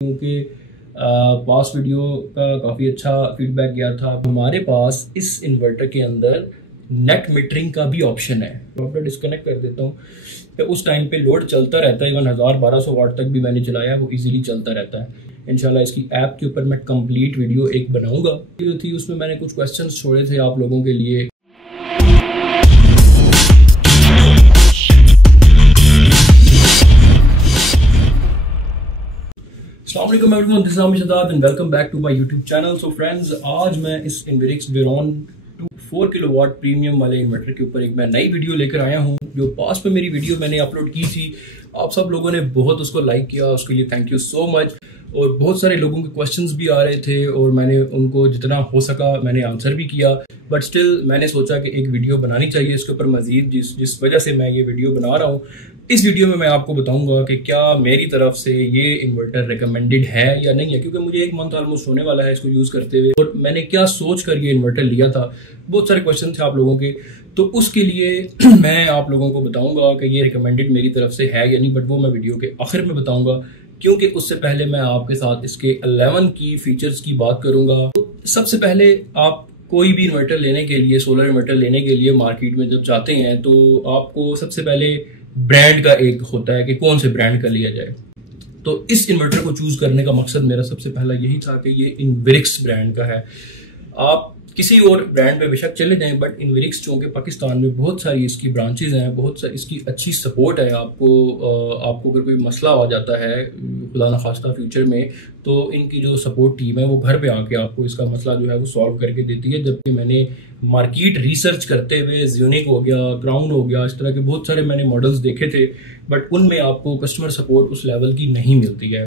क्योंकि पास वीडियो का काफ़ी अच्छा फीडबैक गया था। हमारे पास इस इन्वर्टर के अंदर नेट मीटरिंग का भी ऑप्शन है। तो अपना डिस्कनेक्ट कर देता हूँ। तो उस टाइम पे लोड चलता रहता है, इवन 1000-1200 वाट तक भी मैंने चलाया, वो इजीली चलता रहता है। इंशाल्लाह इसकी ऐप के ऊपर मैं कंप्लीट वीडियो एक बनाऊंगा। वीडियो थी उसमें मैंने कुछ क्वेश्चंस छोड़े थे आप लोगों के लिए। अस्सलामुअलैकुम everyone, this is Aamir Shadad and welcome back to my YouTube channel. So friends, आज मैं इस इन्वेरिक्स वेरॉन 4 किलोवाट प्रीमियम वाले इन्वर्टर के ऊपर एक मैं नई वीडियो लेकर आया हूं। जो पास में मेरी वीडियो मैंने अपलोड की थी, आप सब लोगों ने बहुत उसको लाइक किया, उसके लिए थैंक यू सो मच। और बहुत सारे लोगों के क्वेश्चंस भी आ रहे थे और मैंने उनको जितना हो सका मैंने आंसर भी किया, बट स्टिल मैंने सोचा कि एक वीडियो बनानी चाहिए इसके ऊपर मजीद, जिस वजह से मैं ये वीडियो बना रहा हूँ। इस वीडियो में मैं आपको बताऊंगा कि क्या मेरी तरफ से ये इन्वर्टर रिकमेंडेड है या नहीं है, क्योंकि मुझे 1 मंथ ऑलमोस्ट होने वाला है इसको यूज करते हुए, और मैंने क्या सोच कर ये इन्वर्टर लिया था। बहुत सारे क्वेश्चन थे आप लोगों के, तो उसके लिए मैं आप लोगों को बताऊंगा कि ये रिकमेंडेड मेरी तरफ से है या नहीं, बट वो मैं वीडियो के आखिर में बताऊंगा। क्योंकि उससे पहले मैं आपके साथ इसके 11 की फीचर्स की बात करूंगा। तो सबसे पहले आप कोई भी इन्वर्टर लेने के लिए, सोलर इन्वर्टर लेने के लिए मार्केट में जब जाते हैं तो आपको सबसे पहले ब्रांड का एक होता है कि कौन से ब्रांड का लिया जाए। तो इस इन्वर्टर को चूज करने का मकसद मेरा सबसे पहला यही था कि ये इन्वेरिक्स ब्रांड का है। आप किसी और ब्रांड पे बेशक चले जाएं, बट इन्वेरिक्स चूंकि पाकिस्तान में बहुत सारी इसकी ब्रांचेज हैं, बहुत सारी इसकी अच्छी सपोर्ट है। आपको अगर कोई मसला हो जाता है खुदा न खास्ता फ्यूचर में, तो इनकी जो सपोर्ट टीम है वो घर पे आके आपको इसका मसला जो है वो सॉल्व करके देती है। जबकि मैंने मार्केट रिसर्च करते हुए ज़्यूनिक हो गया, क्राउन हो गया, इस तरह के बहुत सारे मैंने मॉडल्स देखे थे, बट उनमें आपको कस्टमर सपोर्ट उस लेवल की नहीं मिलती है।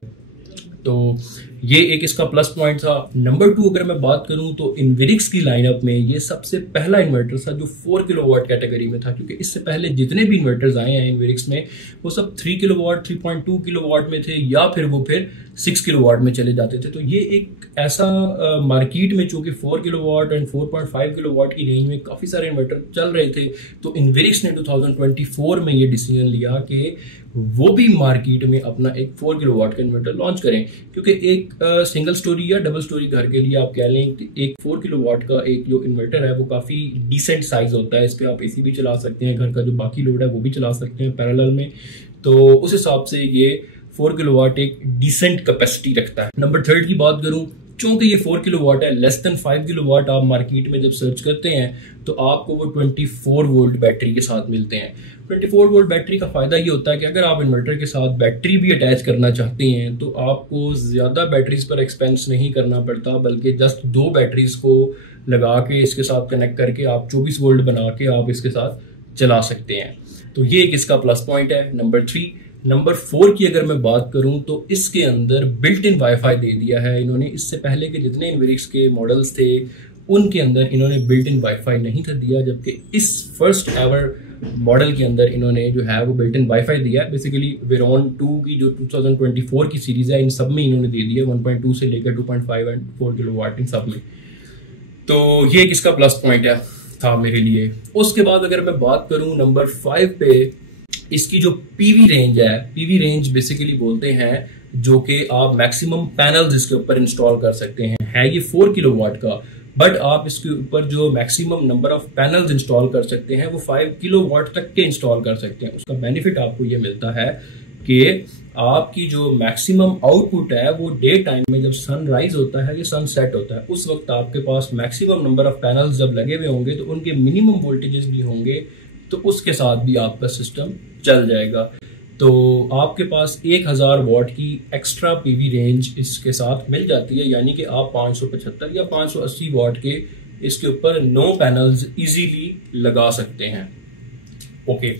तो ये एक इसका प्लस पॉइंट था। नंबर 2 अगर मैं बात करूं तो इन्वेरिक्स की लाइनअप में ये सबसे पहला इन्वर्टर था जो 4 किलोवाट कैटेगरी में था, क्योंकि इससे पहले जितने भी इन्वर्टर्स आए हैं इन्वेरिक्स में वो सब 3 किलोवाट, 3.2 किलोवाट में थे, या फिर 6 किलोवाट में चले जाते थे। तो ये एक ऐसा मार्केट में चूंकि 4 किलोवाट एंड 4.5 किलोवाट की रेंज में काफी सारे इन्वर्टर चल रहे थे, तो इन्वेरिक्स ने 2024 में ये डिसीजन लिया कि वो भी मार्केट में अपना एक 4 किलोवाट का इन्वर्टर लॉन्च करें। क्योंकि एक सिंगल स्टोरी या डबल स्टोरी घर के लिए आप कह लें कि एक 4 किलोवाट का एक जो इन्वर्टर है वो काफी डिसेंट साइज होता है। इस पे आप एसी भी चला सकते हैं, घर का जो बाकी लोड है वो भी चला सकते हैं पैरेलल में। तो उस हिसाब से ये 4 किलोवाट एक डिसेंट कैपेसिटी रखता है। नंबर 3 की बात करूं, चूंकि ये 4 किलोवाट है, लेस देन 5 किलोवाट आप मार्केट में जब सर्च करते हैं तो आपको वो 24 वोल्ट बैटरी के साथ मिलते हैं। 24 वोल्ट बैटरी का फायदा ये होता है कि अगर आप इन्वर्टर के साथ बैटरी भी अटैच करना चाहते हैं तो आपको ज्यादा बैटरीज पर एक्सपेंस नहीं करना पड़ता, बल्कि जस्ट 2 बैटरीज को लगा के इसके साथ कनेक्ट करके आप 24 वोल्ट बना के आप इसके साथ चला सकते हैं। तो ये एक इसका प्लस पॉइंट है। नंबर 4 की अगर मैं बात करूं तो इसके अंदर बिल्ट इन वाईफाई दे दिया है इन्होंने। इससे पहले के जितने इन्वेरिक्स के मॉडल्स थे उनके अंदर इन्होंने बिल्ट इन वाईफाई नहीं था दिया, जबकि इस फर्स्ट एवर मॉडल के अंदर इन्होंने जो है वो बिल्ट इन वाईफाई दिया है। बेसिकली वेरॉन 2 की जो 2024 की सीरीज है इन सब में इन्होंने दे दिया, 1.2 से लेकर 2.5 एंड 4 किलोवाट इन सब में। तो ये एक इसका प्लस पॉइंट है था मेरे लिए। उसके बाद अगर मैं बात करूं नंबर 5 पे, इसकी जो पीवी रेंज है, पीवी रेंज बेसिकली बोलते हैं जो कि आप मैक्सिमम पैनल्स इसके ऊपर इंस्टॉल कर सकते हैं। है ये 4 किलोवाट का, बट आप इसके ऊपर जो maximum number of panels install कर सकते हैं वो 5 किलोवाट तक के इंस्टॉल कर सकते हैं। उसका बेनिफिट आपको ये मिलता है कि आपकी जो मैक्सिमम आउटपुट है वो डे टाइम में जब सनराइज होता है या सनसेट होता है उस वक्त आपके पास मैक्सिमम नंबर ऑफ पैनल्स जब लगे हुए होंगे तो उनके मिनिमम वोल्टेजेस भी होंगे, तो उसके साथ भी आपका सिस्टम चल जाएगा। तो आपके पास 1000 वॉट की एक्स्ट्रा पीवी रेंज इसके साथ मिल जाती है, यानी कि आप 575 या 580 वॉट के इसके ऊपर 9 पैनल्स इजीली लगा सकते हैं। ओके,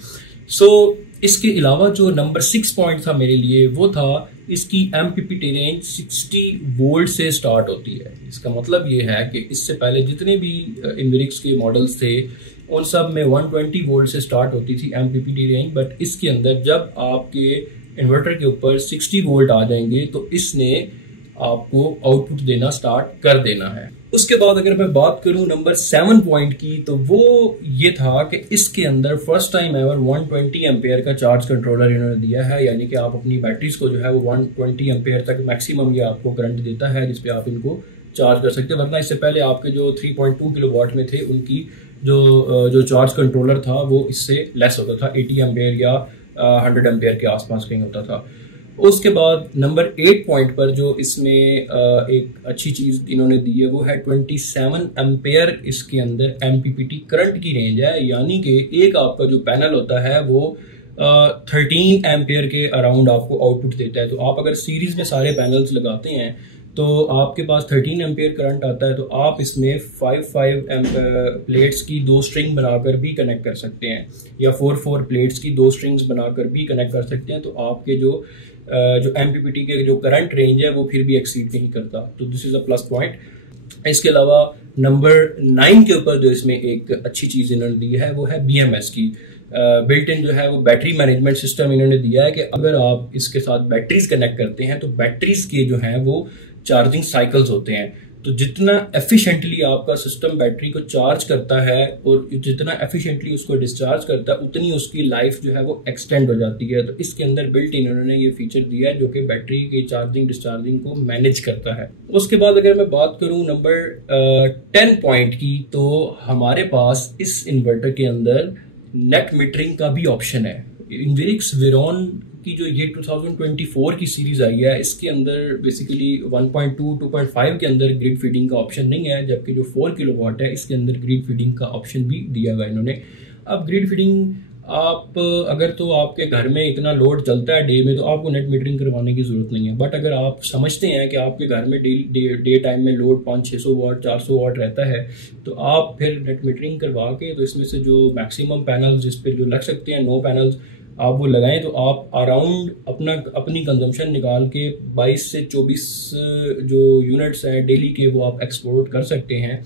सो इसके अलावा जो नंबर 6 पॉइंट था मेरे लिए वो था इसकी एमपीपीटी रेंज 60 वोल्ट से स्टार्ट होती है। इसका मतलब ये है कि इससे पहले जितने भी इन्वेरिक्स के मॉडल्स थे उन सब में 120 वोल्ट से स्टार्ट होती थी एमपीपीटी रेंज, बट इसके अंदर जब आपके इन्वर्टर के ऊपर 60 वोल्ट आ जाएंगे तो इसने आपको आउटपुट देना स्टार्ट कर देना है। उसके बाद अगर मैं बात करूं नंबर 7 पॉइंट की, तो वो ये था कि इसके अंदर फर्स्ट टाइम एवर 120 एम्पेयर का चार्ज कंट्रोलर इन्होंने दिया है, यानी कि आप अपनी बैटरीज को जो है वो 120 एम्पेयर तक मैक्सिमम ये आपको करंट देता है जिसपे आप इनको चार्ज कर सकते हैं। वरना इससे पहले आपके जो 3.2 किलोवाट में थे उनकी जो चार्ज कंट्रोलर था वो इससे लेस होता था, 80 एम्पेयर या 100 एम्पेयर के आसपास कहीं होता था। उसके बाद नंबर 8 पॉइंट पर जो इसमें एक अच्छी चीज इन्होंने दी है वो है 27 एम्पेयर इसके अंदर एमपीपीटी करंट की रेंज है, यानी कि एक आपका जो पैनल होता है वो 13 एम्पेयर के अराउंड आपको आउटपुट देता है। तो आप अगर सीरीज में सारे पैनल्स लगाते हैं तो आपके पास 13 एम्पेयर करंट आता है, तो आप इसमें 5 प्लेट्स की 2 स्ट्रिंग बनाकर भी कनेक्ट कर सकते हैं, या 4 प्लेट्स की 2 स्ट्रिंग्स बनाकर भी कनेक्ट कर सकते हैं। तो आपके जो एमपीपीटी के जो करंट रेंज है वो फिर भी एक्सीड नहीं करता, तो this is a plus point. इसके अलावा नंबर 9 के ऊपर जो इसमें एक अच्छी चीज इन्होंने दी है वो है BMS की बिल्ट इन जो है वो बैटरी मैनेजमेंट सिस्टम इन्होंने दिया है कि अगर आप इसके साथ बैटरीज कनेक्ट करते हैं तो बैटरीज के जो हैं वो चार्जिंग साइकिल्स होते हैं, तो जितना एफिशिएंटली आपका सिस्टम बैटरी को चार्ज करता है और जितना एफिशिएंटली उसको डिस्चार्ज करता है उतनी उसकी लाइफ जो है वो एक्सटेंड हो जाती है। तो इसके अंदर बिल्ट इन्होंने ये फीचर दिया है जो कि बैटरी की चार्जिंग डिस्चार्जिंग को मैनेज करता है। उसके बाद अगर मैं बात करूं नंबर 10 पॉइंट की, तो हमारे पास इस इन्वर्टर के अंदर नेट मीटरिंग का भी ऑप्शन है। इनविरिक्स वेरॉन की जो ये 2024 की सीरीज आई है इसके अंदर बेसिकली 1.2 2.5 के अंदर ग्रिड फीडिंग का ऑप्शन नहीं है, जबकि जो 4 किलोवाट है इसके अंदर ग्रिड फीडिंग का ऑप्शन भी दिया हुआ इन्होंने। अब ग्रिड फीडिंग आप अगर तो आपके घर में इतना लोड चलता है डे में तो आपको नेट मीटरिंग करवाने की जरूरत नहीं है, बट अगर आप समझते हैं कि आपके घर में डे टाइम में लोड 500-600 वाट 400 वाट रहता है तो आप फिर नेट मीटरिंग करवा के तो इसमें से जो मैक्सिमम पैनल्स जिस पर जो लग सकते हैं 9 पैनल्स आप वो लगाएं, तो आप अराउंड अपनी कंजम्पशन निकाल के 22 से 24 जो यूनिट्स हैं डेली के वो आप एक्सपोर्ट कर सकते हैं,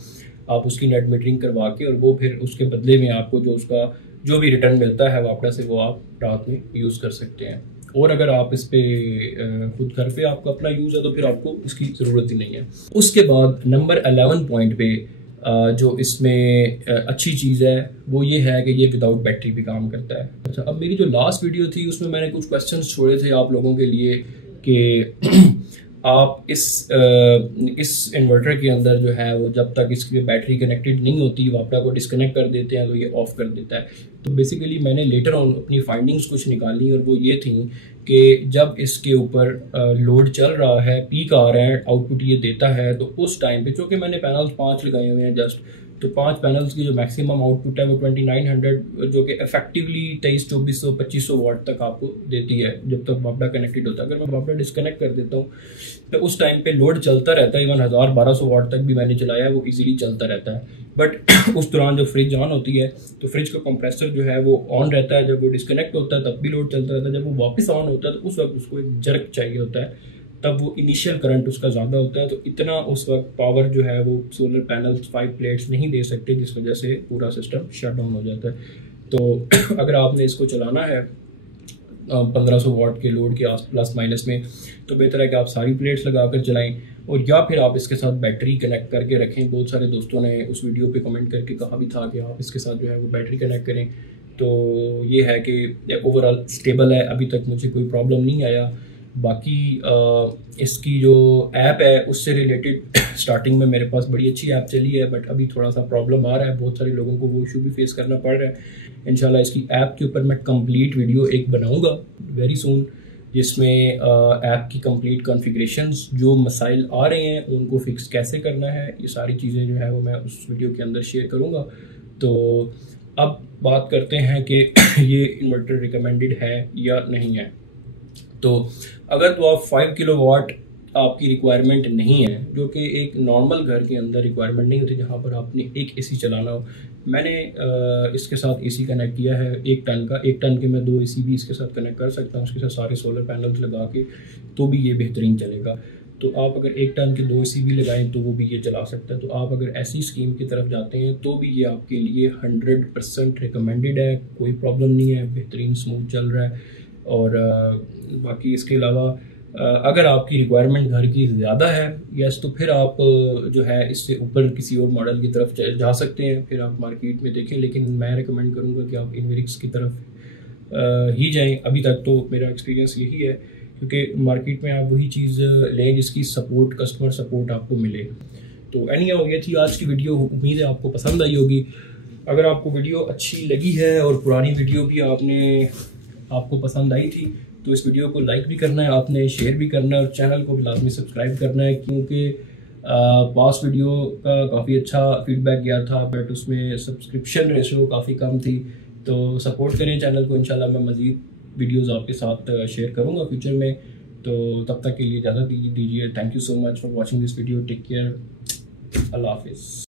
आप उसकी नेट मीटरिंग करवा के, और वो फिर उसके बदले में आपको जो उसका जो भी रिटर्न मिलता है वापस से वो आप रात में यूज़ कर सकते हैं। और अगर आप इस पे खुद घर पे आपका अपना यूज़ है तो फिर आपको इसकी ज़रूरत ही नहीं है। उसके बाद नंबर 11 पॉइंट पे जो इसमें अच्छी चीज़ है वो ये है कि ये विदाउट बैटरी भी काम करता है। अच्छा, अब मेरी जो लास्ट वीडियो थी उसमें मैंने कुछ क्वेश्चंस छोड़े थे आप लोगों के लिए कि आप इस इन्वर्टर के अंदर जो है वो जब तक इसकी बैटरी कनेक्टेड नहीं होती वो आपका को डिस्कनेक्ट कर देते हैं तो ये ऑफ कर देता है। तो बेसिकली मैंने लेटर ऑन अपनी फाइंडिंग्स कुछ निकाली और वो ये थी कि जब इसके ऊपर लोड चल रहा है, पीक आ रहा है, आउटपुट ये देता है, तो उस टाइम पे चूँकि मैंने पैनल्स 5 लगाए हुए हैं जस्ट, तो 5 पैनल्स की जो मैक्सिमम आउटपुट है वो 2900 जो कि इफेक्टिवली 2300-2400 वाट तक आपको देती है जब तक बापडा कनेक्टेड होता है। अगर मैं बापडा डिस्कनेक्ट कर देता हूँ तो उस टाइम पे लोड चलता रहता है, इवन 1000-1200 वाट तक भी मैंने चलाया है, वो इजीली चलता रहता है। बट उस दौरान जब फ्रिज ऑन होती है तो फ्रिज का कंप्रेसर जो है वो ऑन रहता है, जब वो डिस्कनेक्ट होता है तब भी लोड चलता रहता है, जब वो वापस ऑन होता है तो उस वक्त उसको एक जर्क चाहिए होता है, तब वो इनिशियल करंट उसका ज़्यादा होता है, तो इतना उस वक्त पावर जो है वो सोलर पैनल्स 5 प्लेट्स नहीं दे सकते, जिस वजह से पूरा सिस्टम शट डाउन हो जाता है। तो अगर आपने इसको चलाना है 1500 वाट के लोड के प्लस माइनस में, तो बेहतर है कि आप सारी प्लेट्स लगा कर चलाएं, और या फिर आप इसके साथ बैटरी कनेक्ट करके रखें। बहुत सारे दोस्तों ने उस वीडियो पे कमेंट करके कहा भी था कि आप इसके साथ जो है वो बैटरी कनेक्ट करें, तो ये है कि ओवरऑल स्टेबल है, अभी तक मुझे कोई प्रॉब्लम नहीं आया। बाकी इसकी जो ऐप है उससे रिलेटेड स्टार्टिंग में मेरे पास बड़ी अच्छी ऐप चली है, बट अभी थोड़ा सा प्रॉब्लम आ रहा है, बहुत सारे लोगों को वो इशू भी फेस करना पड़ रहा है। इंशाल्लाह इसकी ऐप के ऊपर मैं कंप्लीट वीडियो एक बनाऊंगा वेरी सून, जिसमें ऐप की कंप्लीट कॉन्फ़िगरेशंस जो मसाइल आ रहे हैं उनको फिक्स कैसे करना है, ये सारी चीज़ें जो है वो मैं उस वीडियो के अंदर शेयर करूँगा। तो अब बात करते हैं कि ये इन्वर्टर रिकमेंडेड है या नहीं है। तो अगर तो आप 5 किलोवाट आपकी रिक्वायरमेंट नहीं है, जो कि एक नॉर्मल घर के अंदर रिक्वायरमेंट नहीं होती जहाँ पर आपने एक एसी चलाना हो, मैंने इसके साथ एसी कनेक्ट किया है 1 टन का, 1 टन के मैं 2 एसी भी इसके साथ कनेक्ट कर सकता हूँ, उसके साथ सारे सोलर पैनल्स लगा के, तो भी ये बेहतरीन चलेगा। तो आप अगर 1 टन के 2 एसी भी लगाएं तो वो भी ये चला सकता है। तो आप अगर ऐसी स्कीम की तरफ जाते हैं तो भी ये आपके लिए 100% रिकमेंडेड है, कोई प्रॉब्लम नहीं है, बेहतरीन स्मूथ चल रहा है। और बाकी इसके अलावा अगर आपकी रिक्वायरमेंट घर की ज़्यादा है यस, तो फिर आप जो है इससे ऊपर किसी और मॉडल की तरफ जा सकते हैं, फिर आप मार्केट में देखें। लेकिन मैं रिकमेंड करूँगा कि आप इनवेरिक्स की तरफ ही जाएं। अभी तक तो मेरा एक्सपीरियंस यही है, क्योंकि मार्केट में आप वही चीज़ लें जिसकी सपोर्ट, कस्टमर सपोर्ट आपको मिले। तो एनीहाउ ये थी आज की वीडियो, उम्मीद है आपको पसंद आई होगी। अगर आपको वीडियो अच्छी लगी है और पुरानी वीडियो भी आपको पसंद आई थी, तो इस वीडियो को लाइक भी करना है आपने, शेयर भी करना है और चैनल को भी लाजमी सब्सक्राइब करना है, क्योंकि पास्ट वीडियो का काफ़ी अच्छा फीडबैक गया था बट उसमें सब्सक्रिप्शन रेशियो काफ़ी कम थी। तो सपोर्ट करें चैनल को, इंशाल्लाह मैं मज़ीद वीडियोस आपके साथ शेयर करूँगा फ्यूचर में। तो तब तक के लिए इजाज़त दीजिए। Thank you so much for watching this video. Take care, अल्लाह हाफिज़।